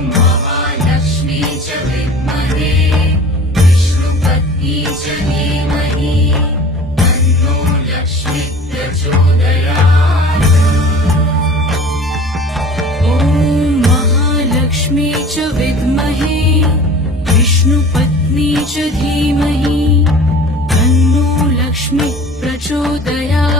महालक्ष्मी च विद्महे विष्णुपत्नी च धीमहि तन्नो लक्ष्मी प्रचोदयात्। ॐ महालक्ष्मी च विद्महे विष्णुपत्नी च धीमहि तन्नो लक्ष्मी प्रचोदयात्।